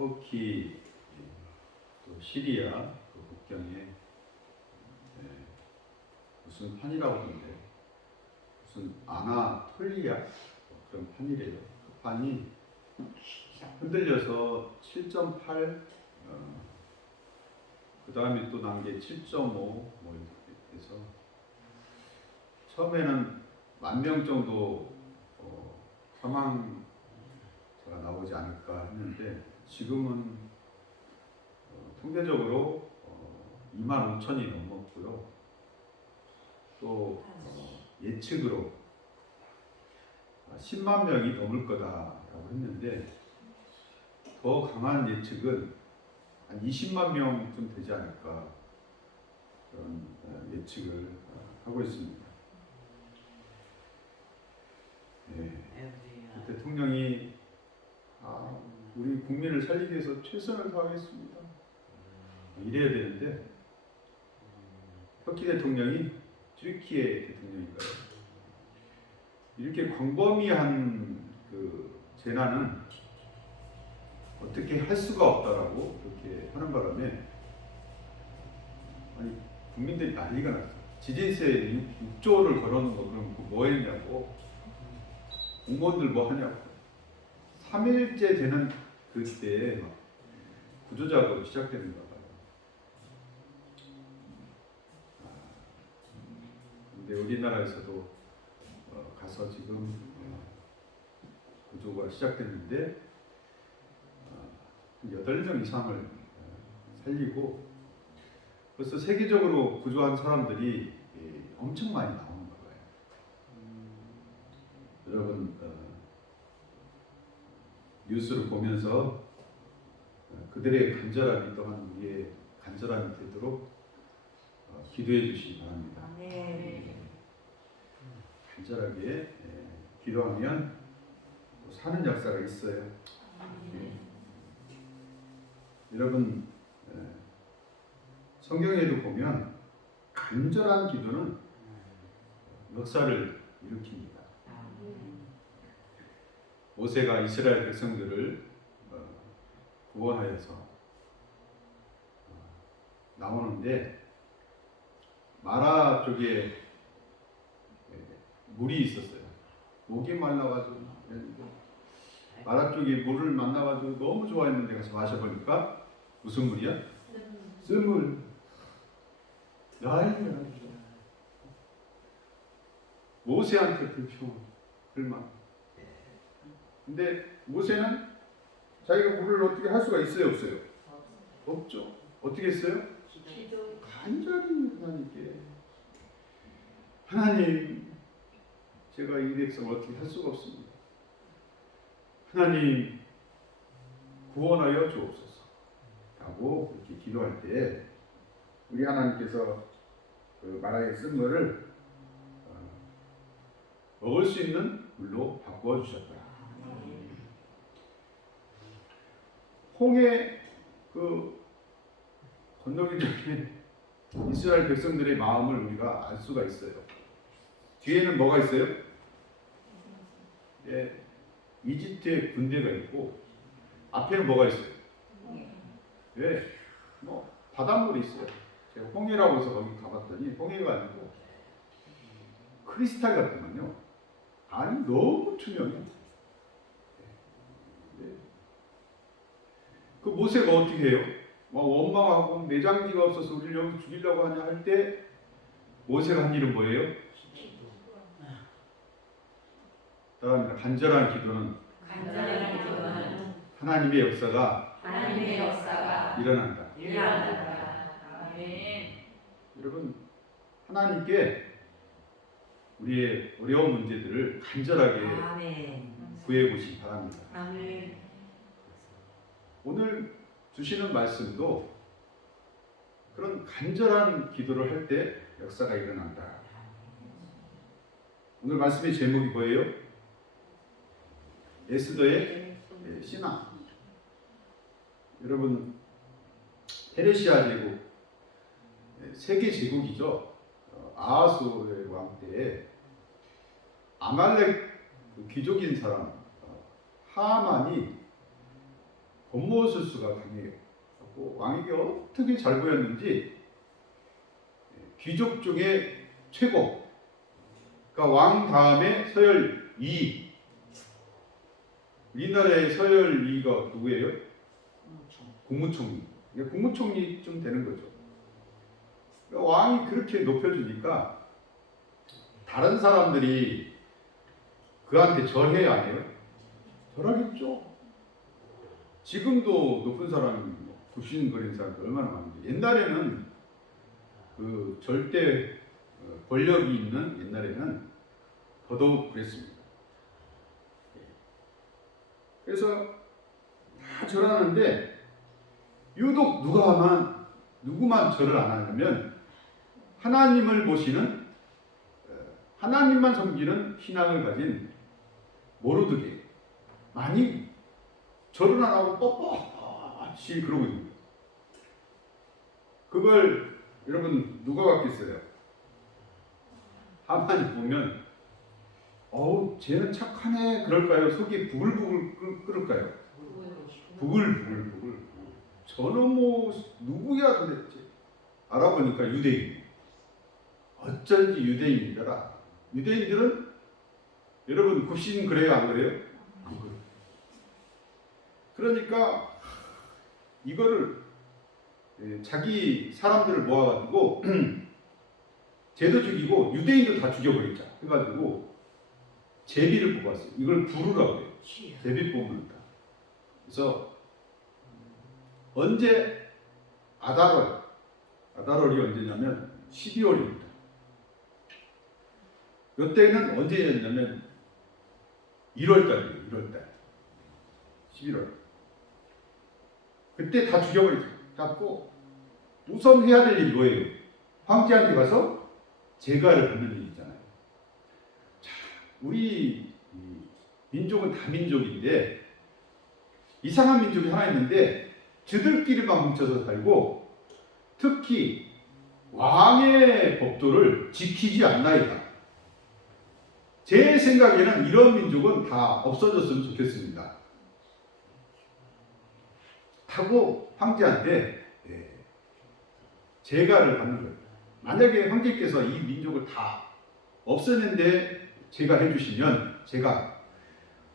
터키 또 시리아 그 국경에 무슨 판이라고 하는데 무슨 아나톨리아 그런 판이래요. 그 판이 흔들려서 7.8 그 다음에 또 난 게 7.5 뭐 이렇게 해서 처음에는 10,000명 정도 사망자가 나오지 않을까 했는데 지금은 통계적으로 25,000이 넘었고요. 또 예측으로 10만 명이 넘을 거다라고 했는데 더 강한 예측은 한 20만 명쯤 되지 않을까 그런 예측을 하고 있습니다. 네. 대통령이 우리 국민을 살리기 위해서 최선을 다하겠습니다. 이래야 되는데 터키 대통령이 튀르키예 대통령인가요? 이렇게 광범위한 그 재난은 어떻게 할 수가 없다라고 그렇게 하는 바람에 아니 국민들이 난리가 났어요. 지진세 6조를 걸어놓은 거 그럼 뭐 했냐고 공무원들 뭐 하냐고 3일째 되는 그때 막 구조작업이 시작되는 거 봐요. 근데 우리나라에서도 가서 지금 구조가 시작됐는데 8명 이상을 살리고 벌써 세계적으로 구조한 사람들이 엄청 많이 나오는 거예요. 여러분 뉴스를 보면서 그들의 간절함이 또한 우리의 간절함이 되도록 기도해 주시기 바랍니다. 간절하게 기도하면 또 사는 역사가 있어요. 여러분 성경에도 보면 간절한 기도는 역사를 일으킵니다. 모세가 이스라엘 백성들을 구원하여서 나오는데 마라 쪽에 물이 있었어요. 목이 말라가지고 마라 쪽에 물을 만나가지고 너무 좋아했는데 가서 마셔보니까 무슨 물이야? 쓴물. 난리야. 모세한테 불만. 근데 모세는 자기가 물을 어떻게 할 수가 있어요, 없어요? 없죠. 어떻게 했어요? 간절히 하나님께 하나님, 제가 이 백성을 어떻게 할 수가 없습니다. 하나님 구원하여 주옵소서 라고 이렇게 기도할 때 우리 하나님께서 그 마라의 쓴물을 먹을 수 있는 물로 바꾸어 주셨다. 홍해 그 건너기 전에 이스라엘 백성들의 마음을 우리가 알 수가 있어요. 뒤에는 뭐가 있어요? 이집트의 군대가 있고 앞에는 뭐가 있어요? 뭐 바닷물이 있어요. 제가 홍해라고 해서 거기 가봤더니 홍해가 아니고 크리스탈 같더만요. 아니 너무 투명해. 그 모세가 어떻게 해요? 막 원망하고 매장지가 없어서 우리를 여기 죽이려고 하냐 할 때 모세가 한 일은 뭐예요? 다음에 간절한 기도는 하나님의 역사가 일어난다. 아멘. 여러분 하나님께 우리의 어려운 문제들을 간절하게 구해보시기 바랍니다. 아멘. 오늘 주시는 말씀도 그런 간절한 기도를 할 때 역사가 일어난다. 오늘 말씀의 제목이 뭐예요? 에스더의 신앙. 여러분 페르시아 제국 세계 제국이죠. 아하수의 왕 때 아말렉 귀족인 사람 하만이 권모술수가 강해요. 왕에게 어떻게 잘 보였는지 귀족 중에 최고. 그러니까 왕 다음에 서열 2. 우리나라의 서열 2가 누구예요? 국무총리. 국무총리쯤 되는 거죠. 그러니까 왕이 그렇게 높여주니까 다른 사람들이 그한테 절해야 안 해요? 절하겠죠. 지금도 높은 사람이 굽신거리는 사람들 얼마나 많은데, 옛날에는 그 절대 권력이 있는 옛날에는 더더욱 그랬습니다. 그래서 다 절하는데 유독 누구만 절을 안 하냐면 하나님을 모시는, 하나님만 섬기는 신앙을 가진 모르드게 많이 절은 안 하고 뻣뻣이 그러고 있는 거예요. 그걸 여러분 누가 받겠어요? 하만이 보면 어우 쟤는 착하네 그럴까요? 속이 부글부글 끓을까요? 부글부글. 저는 뭐 누구야 도대체? 알아보니까 유대인. 어쩐지 유대인이더라. 유대인들은 여러분 굽신 그래요 안 그래요? 안 그래요. 그러니까 이거를 자기 사람들을 모아가지고 쟤도 죽이고 유대인도 다 죽여버리자 해가지고 제비를 뽑았어요. 이걸 부르라고 해요. 제비 뽑는다. 그래서 언제 아달월이 언제냐면 12월입니다. 이때는 언제였냐면 1월달이에요. 1월달 11월. 그때 다 죽여버리죠. 잡고 우선 해야 될 일이 뭐예요? 황제한테 가서 제가를 받는 일이잖아요. 자, 우리 민족은 다민족인데 이상한 민족이 하나 있는데 저들끼리만 뭉쳐서 살고 특히 왕의 법도를 지키지 않나이다. 제 생각에는 이런 민족은 다 없어졌으면 좋겠습니다. 하고 황제한테 제가를 받는 거예요. 만약에 황제께서 이 민족을 다 없애는데 제가 해주시면 제가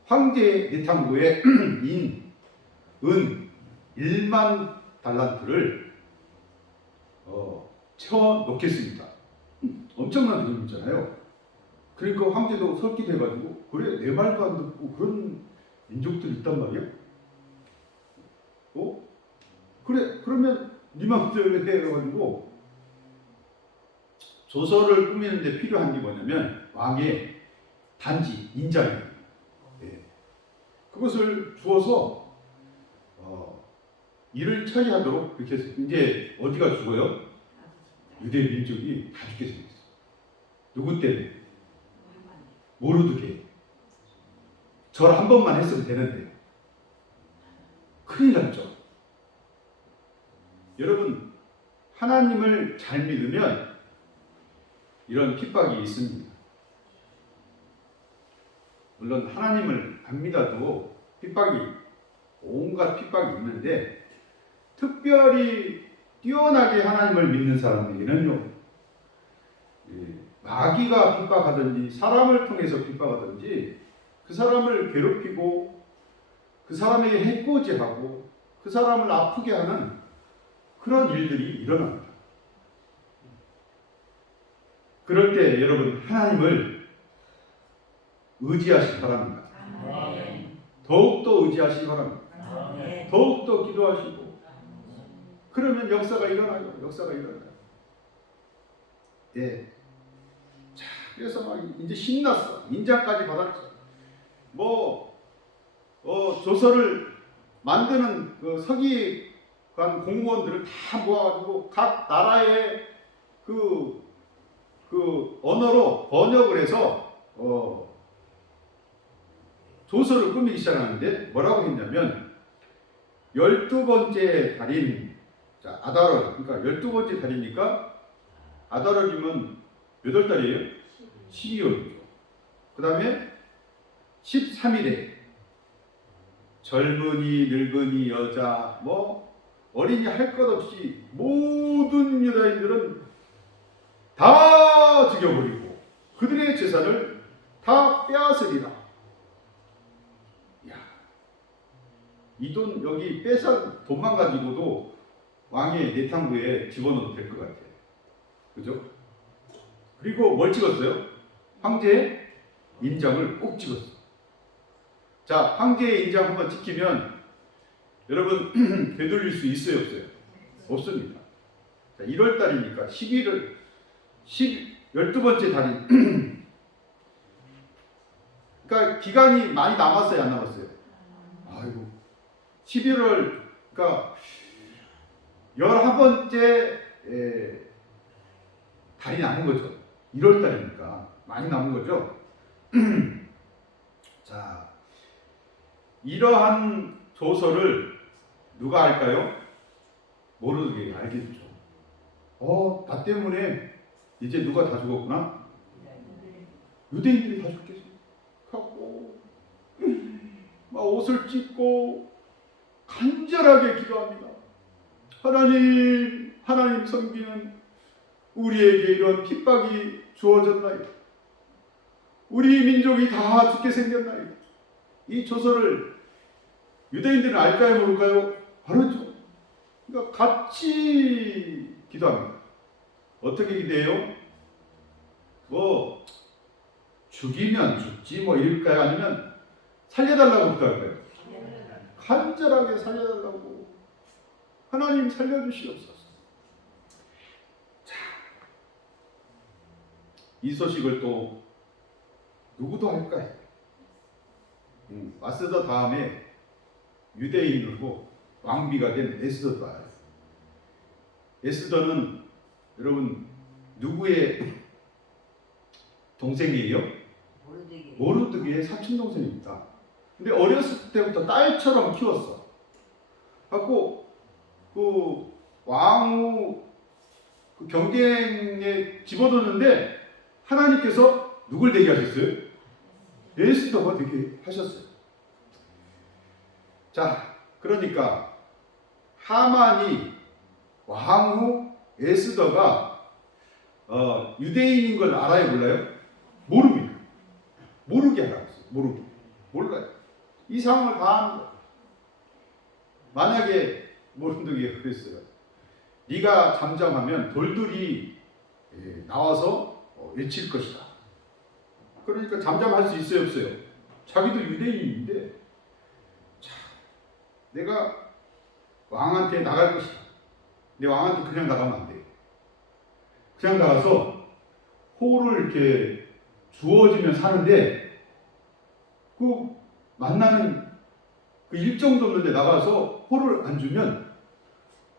황제 내탕부에 은 1만 달란트를 채워 놓겠습니다. 엄청난 돈이잖아요. 그러니까 황제도 설깃해가지고 그래 내 말도 안 듣고 그런 민족들이 있단 말이야? 그래 그러면 네 맘대로 해가지고 조서를 꾸미는데 필요한 게 뭐냐면 왕의 단지 인자예요. 그것을 주어서 일을 처리하도록 이렇게 해서 이제 어디가 죽어요? 유대 민족이 다 죽게 생겼어. 누구 때문에? 모르드게. 절 한 번만 했으면 되는데 큰일 났죠. 여러분 하나님을 잘 믿으면 이런 핍박이 있습니다. 물론 하나님을 안 믿어도 온갖 핍박이 있는데 특별히 뛰어나게 하나님을 믿는 사람에게는요, 마귀가 핍박하든지 사람을 통해서 핍박하든지 그 사람을 괴롭히고 그 사람에게 해코지하고 그 사람을 아프게 하는 그런 일들이 일어납니다. 그럴 때 여러분 하나님을 의지하시기 바랍니다. 더욱더 의지하시기 바랍니다. 더욱더 기도하시고 그러면 역사가 일어나요. 역사가 일어나요. 예. 자, 그래서 막 이제 신났어. 인자까지 받았죠. 조서를 만드는 그 서기관 공무원들을 다 모아가지고 각 나라의 그 언어로 번역을 해서 조서를 꾸미기 시작하는데 뭐라고 했냐면 12번째 달인 아달월, 그러니까 12번째 달이니까 아달월이면 몇 월 달이에요? 12월이죠. 그 다음에 13일에 젊은이, 늙은이, 여자, 뭐 어린이 할 것 없이 모든 유다인들은 다 죽여버리고 그들의 재산을 다 빼앗으리라. 이 돈 여기 빼서 돈만 가지고도 왕의 내탕부에 집어넣어도 될 것 같아요. 그죠? 그리고 뭘 찍었어요? 황제의 인장을 꼭 찍었어요. 자, 황제의 인장 한번 찍히면 여러분 되돌릴 수 있어요, 없어요? 없습니다. 자, 1월 달이니까 12번째 달이 그러니까 기간이 많이 남았어요, 안 남았어요? 아이고, 11월 그러니까 11번째 달이 남은 거죠. 1월 달이니까 많이 남은 거죠. 자, 이러한 조서를 누가 할까요? 모르게 알겠죠. 나 때문에 이제 누가 다 죽었구나? 유대인들이 다 죽겠어. 하고 막 옷을 찢고 간절하게 기도합니다. 하나님 섬기는 우리에게 이런 핍박이 주어졌나이다. 우리 민족이 다 죽게 생겼나이다. 이 조서를 유대인들은 알까요, 모를까요? 알았죠. 그러니까 같이 기도합니다. 어떻게 기도해요? 뭐 죽이면 죽지 뭐 이럴까요? 아니면 살려달라고 기도할까요? 간절하게 살려달라고. 하나님 살려주시옵소서. 자, 이 소식을 또 누구도 할까요? 마스더 다음에 유대인으로 왕비가 된 에스더도 알아요. 에스더는 여러분 누구의 동생이에요? 모르드게의 사촌 동생입니다. 근데 어렸을 때부터 딸처럼 키웠어. 갖고 그 왕후 그 경쟁에 집어넣는데 하나님께서 누굴 되게 하셨어요? 에스더가 되게 하셨어요. 자, 그러니까 하만이 왕후 에스더가 유대인인 걸 알아요, 몰라요? 모릅니다. 모르게 하라고 했어요. 모르게. 몰라요. 이 상황을 다 아는 거예요. 만약에 모르게 그랬어요. 네가 잠잠하면 돌들이 나와서 외칠 것이다. 그러니까 잠잠할 수 있어요, 없어요? 자기도 유대인인데 자, 내가 왕한테 나갈 것이다. 내 왕한테 그냥 나가면 안 돼. 그냥 나가서 호를 이렇게 주어지면 사는데 그 만나는 그 일정도 없는데 나가서 호를 안 주면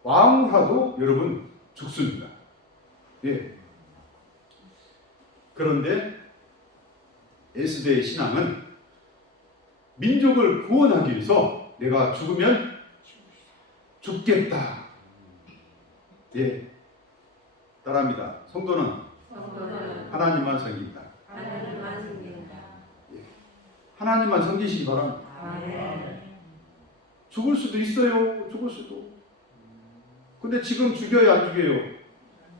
왕후라도 여러분 죽습니다. 예. 그런데 에스더의 신앙은 민족을 구원하기 위해서 내가 죽으면 죽겠다. 예. 따라합니다. 성도는 하나님만 섬긴다. 예. 하나님만 섬기시기 바랍니다. 죽을 수도 있어요. 죽을 수도. 근데 지금 죽여요, 안 죽여요?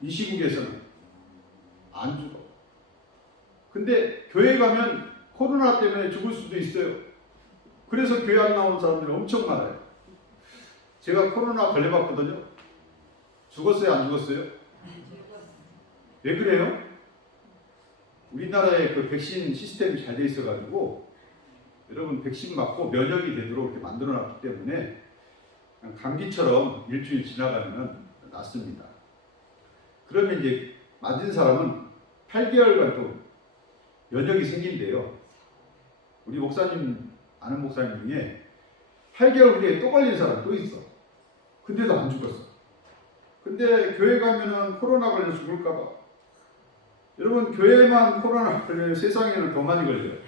이 시국에서는 안 죽어. 근데 교회 가면 코로나 때문에 죽을 수도 있어요. 그래서 교회 안 나오는 사람들이 엄청 많아요. 제가 코로나 걸려봤거든요. 죽었어요, 안 죽었어요? 왜 그래요? 우리나라의 그 백신 시스템이 잘 돼 있어가지고 여러분 백신 맞고 면역이 되도록 이렇게 만들어놨기 때문에 감기처럼 일주일 지나가면 낫습니다. 그러면 이제 맞은 사람은 8개월간 또 면역이 생긴대요. 우리 목사님 아는 목사님 중에 8개월 후에 또 걸린 사람 또 있어. 근데도 안 죽었어. 근데 교회 가면은 코로나 걸려 죽을까봐. 여러분 교회만 코로나 걸려요? 세상에는 더 많이 걸려요.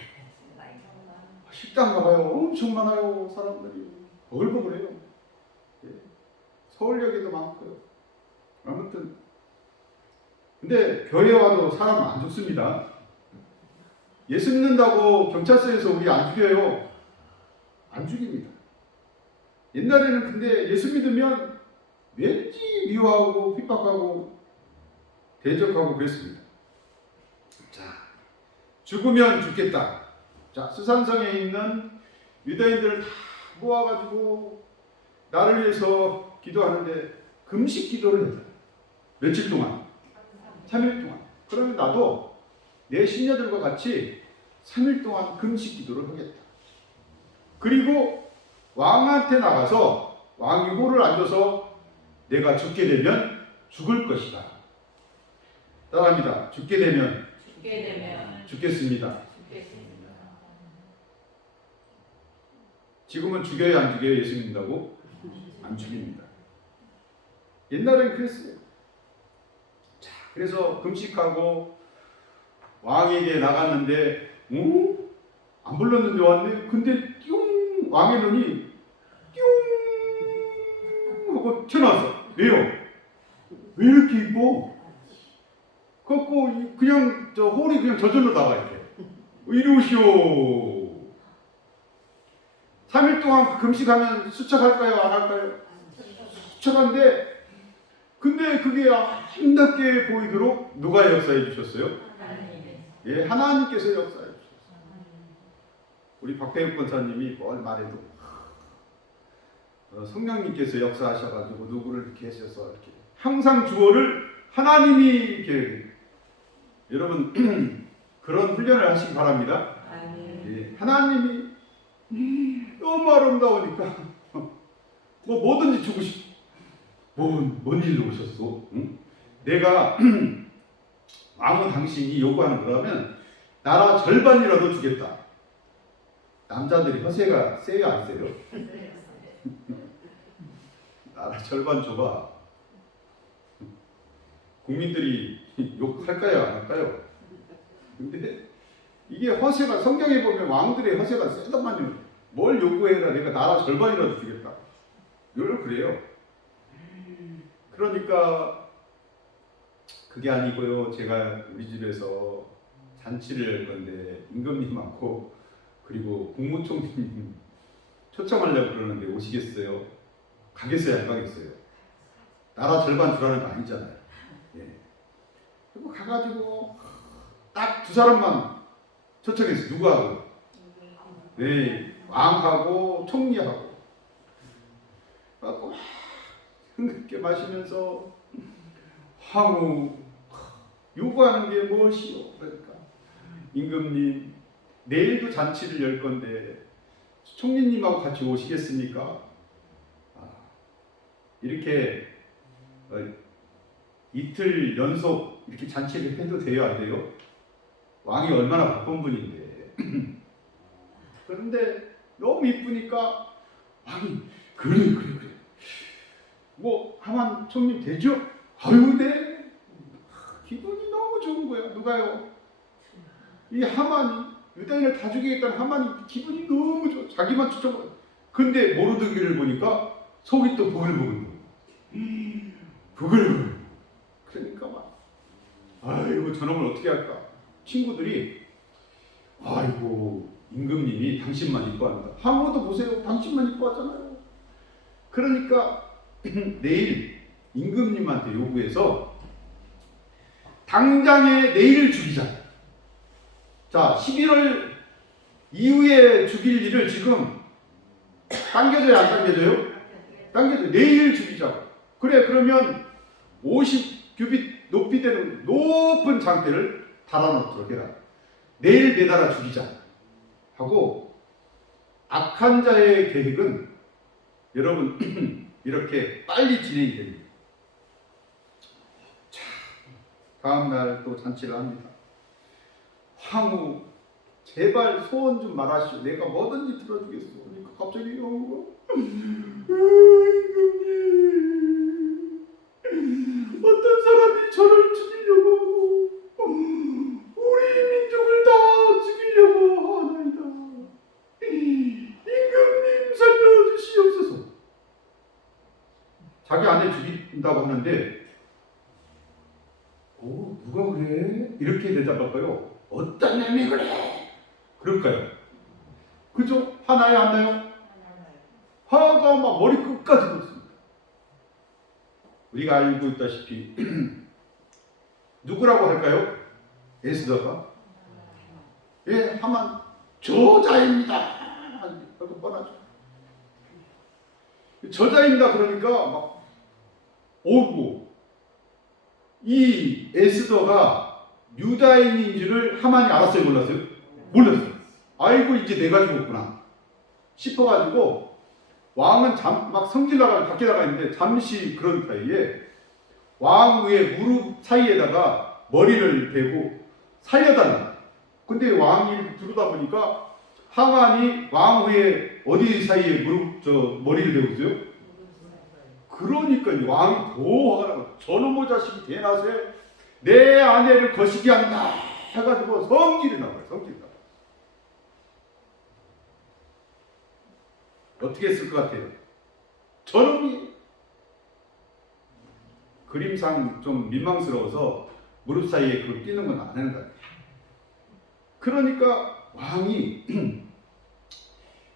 식당 가봐요. 엄청 많아요. 사람들이 버글버글해요. 예. 서울역에도 많고요. 아무튼 근데 교회 와도 사람 안 죽습니다. 예수 믿는다고 경찰서에서 우리 안 죽여요. 안 죽입니다. 옛날에는 근데 예수 믿으면 왠지 미워하고 핍박하고 대적하고 그랬습니다. 자, 죽으면 죽겠다. 자, 수산성에 있는 유대인들을 다 모아가지고 나를 위해서 기도하는데 금식 기도를 했다. 며칠 동안? 3일 동안. 그러면 나도 내 신녀들과 같이 3일 동안 금식 기도를 하겠다. 그리고 왕한테 나가서 왕이 홀을 앉아서 내가 죽게 되면 죽을 것이다. 따라합니다. 죽게 되면 죽겠습니다. 지금은 죽여야 안 죽여야 예수 믿는다고? 안 죽입니다. 옛날엔 그랬어요. 자, 그래서 금식하고 왕에게 나갔는데 안 불렀는데 왔네? 근데 띵! 왕의 눈이 띵! 하고 튀어나왔어. 왜요? 왜 이렇게 이뻐? 그래갖고 그냥 저 홀이 그냥 저절로 나와 이렇게. 이리 오시오. 3일 동안 금식하면 수척할까요? 안 할까요? 수척한데 근데 그게 아름답게 보이도록 누가 역사해 주셨어요? 예, 하나님께서 역사해 주셨어요. 우리 박태욱 권사님이 뭘 말해도 성령님께서 역사하셔가지고 누구를 이렇게 하셔서 이렇게 항상 주어를 하나님이 이렇게 여러분 그런 훈련을 하시기 바랍니다. 예, 하나님이 너무 아름다우니까 뭐 뭐든지 주고 싶어. 뭔 일로 오셨어? 응? 내가 왕은 당신이 요구하는 거라면 나라 절반이라도 주겠다. 남자들이 허세가 세요 안 세요? 나라 절반 줘봐. 국민들이 욕할까요 안 할까요? 근데 이게 허세가 성경에 보면 왕들의 허세가 세더만요. 뭘 요구해라 내가 나라 절반이라도 주겠다. 늘 그래요. 그러니까 그게 아니고요. 제가 우리 집에서 잔치를 할 건데 임금님하고 그리고 국무총리님 초청하려고 그러는데 오시겠어요? 가겠어요? 안 가겠어요? 나라 절반 주라는 거 아니잖아요. 예. 그리고 가가지고 딱 두 사람만 초청했어요. 누구하고? 네, 왕하고 총리하고. 그래갖고 막 흥겹게 마시면서 황후 요구하는 게 무엇이요? 그러니까 임금님 내일도 잔치를 열 건데 총리님하고 같이 오시겠습니까? 이렇게 이틀 연속 이렇게 잔치를 해도 돼요, 안 돼요? 왕이 얼마나 바쁜 분인데. 그런데 너무 이쁘니까 왕이 그래. 뭐 하만 총리 되죠? 아유, 네. 기분이 너무 좋은 거야. 누가요? 이 하만이 유다인을 다 죽이겠다는 하만이 기분이 너무 좋아. 자기만 추천해. 근데 모르드기를 보니까 속이 또 부글부글. 그러니까 막 아이고 저놈을 어떻게 할까? 친구들이 아이고 임금님이 당신만 이뻐한다. 황후도 보세요. 당신만 이뻐하잖아요. 그러니까 내일 임금님한테 요구해서 당장에 내일 죽이자. 자, 11월 이후에 죽일 일을 지금 당겨져요, 안 당겨져요? 당겨져요. 내일 죽이자고. 그래, 그러면 50규빗 높이 되는 높은 장대를 달아놓도록 해라. 내일 매달아 죽이자 하고 악한 자의 계획은 여러분 이렇게 빨리 진행이 됩니다. 자, 다음날 또 잔치를 합니다. 황후 제발 소원 좀 말하시오. 내가 뭐든지 들어주겠어. 그러니까 갑자기 임금님 어떤 사람이 저를 죽이려고 우리 민족을 다 죽이려고 하나이다. 임금님 살려주시옵소서. 자기 아내 죽인다고 하는데 누가 그래? 이렇게 대답할까요? 어떤 놈이 그래? 그럴까요? 그죠? 하나요 안 나요? 화가 막 머리 끝까지 났습니다. 우리가 알고 있다시피 누구라고 할까요? 에스더가 예, 하만 저자입니다. 하고 뻔하죠. 저자입니다. 그러니까 막 오고 이 에스더가 유다인인 줄을 하만이 알았어요, 몰랐어요? 몰랐어요. 아이고 이제 내가 죽었구나 싶어가지고 왕은 막 성질나가 밖에 나가 있는데 잠시 그런 사이에 왕의 무릎 사이에다가 머리를 대고 살려달라. 근데 왕이 들어다 보니까 하만이 왕후의 어디 사이에 머리를 대고 있어요? 그러니까 왕이 더 화가 나고 저놈의 자식이 대낮에 내 아내를 거시기 한다 해가지고 성질이 나와요. 성질이 나와요. 어떻게 했을 것 같아요? 저놈이 그림상 좀 민망스러워서 무릎 사이에 그걸 끼는 건 안 하는 것 같아요. 그러니까 왕이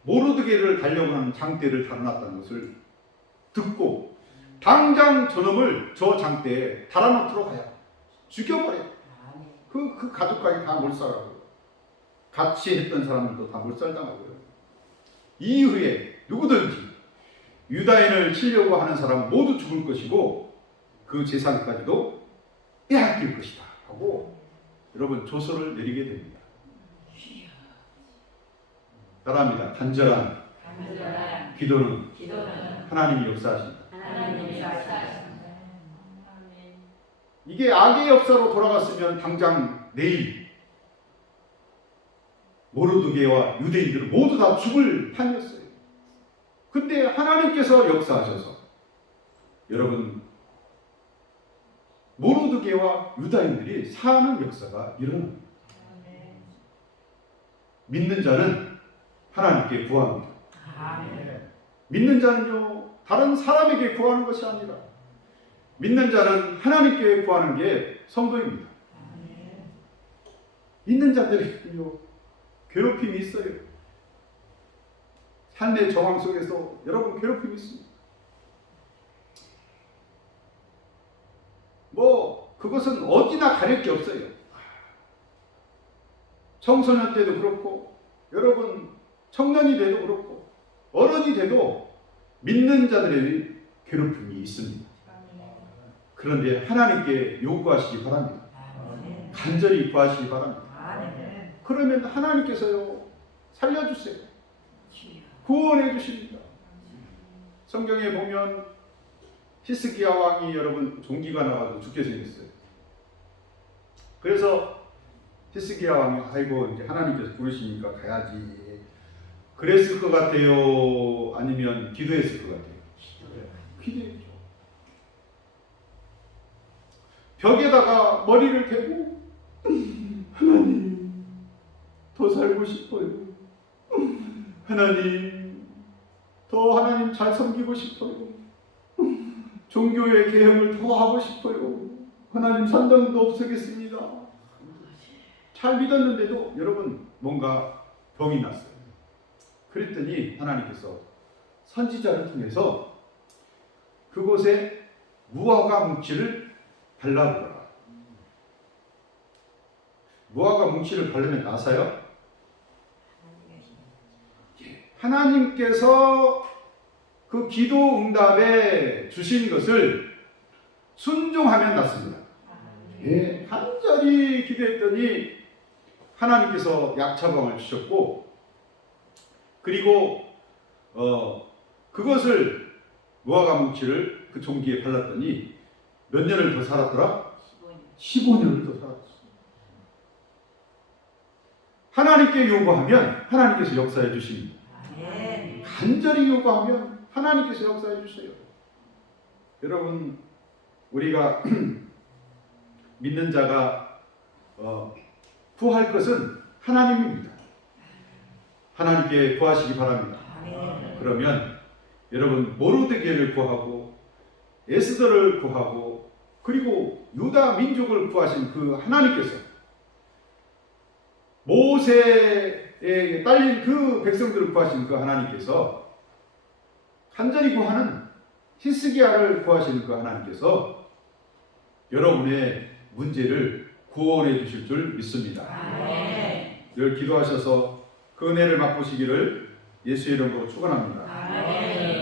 모르드게를 달려고 하는 장대를 달아났다는 것을 듣고 당장 저놈을 저 장대에 달아놓도록 하여 죽여버려. 그 가족까지 다 몰살하고 같이 했던 사람들도 다 몰살당하고요. 이후에 누구든지 유다인을 치려고 하는 사람 모두 죽을 것이고 그 재산까지도 빼앗길 것이다 하고 여러분 조서를 내리게 됩니다. 따라합니다. 간절한 기도는 하나님이 역사하신다. 이게 악의 역사로 돌아갔으면 당장 내일 모르드게와 유대인들은 모두 다 죽을 판이었어요. 근데 하나님께서 역사하셔서 여러분 모르드게와 유다인들이 사는 역사가 일어납니다. 믿는 자는 하나님께 구합니다. 믿는 자는요 다른 사람에게 구하는 것이 아니라 믿는 자는 하나님께 구하는 게 성도입니다. 믿는 자들이요 괴롭힘이 있어요. 삶의 정황 속에서 여러분 괴롭힘이 있습니다. 그것은 어디나 가릴 게 없어요. 청소년 때도 그렇고 여러분 청년이 돼도 그렇고 어른이 돼도 믿는 자들의 괴롭힘이 있습니다. 그런데 하나님께 요구하시기 바랍니다. 간절히 구하시기 바랍니다. 그러면 하나님께서요 살려주세요. 구원해 주십니다. 성경에 보면 히스기야 왕이 여러분 종기가 나가지고 죽게 생겼어요. 그래서 히스기야 왕이 아이고 이제 하나님께서 부르시니까 가야지 그랬을 것 같아요? 아니면 기도했을 것 같아요? 기도했죠. 벽에다가 머리를 대고 하나님 더 살고 싶어요. 하나님 더 하나님 잘 섬기고 싶어요. 종교의 개혁을 더 하고 싶어요. 하나님 산당도 없애겠습니다. 잘 믿었는데도 여러분 뭔가 병이 났어요. 그랬더니 하나님께서 선지자를 통해서 그곳에 무화과 뭉치를 발라보라. 무화과 뭉치를 바르면 나사요? 하나님께서 그 기도 응답에 주신 것을 순종하면 낫습니다. 예, 간절히 기도했더니 하나님께서 약처방을 주셨고 그리고 그것을 무화과 뭉치를 그 종기에 발랐더니 몇 년을 더 살았더라? 15년을 더 살았어요. 하나님께 요구하면 하나님께서 역사해 주십니다. 간절히 요구하면 하나님께서 역사해 주세요. 여러분 우리가 믿는 자가 구할 것은 하나님입니다. 하나님께 구하시기 바랍니다. 그러면 여러분 모르드게를 구하고 에스더를 구하고 그리고 유다 민족을 구하신 그 하나님께서 모세에 딸린 그 백성들을 구하신 그 하나님께서 간절히 구하는 히스기야를 구하시는 그 하나님께서 여러분의 문제를 구원해 주실 줄 믿습니다. 늘 기도하셔서 그 은혜를 맛보시기를 예수의 이름으로 축원합니다.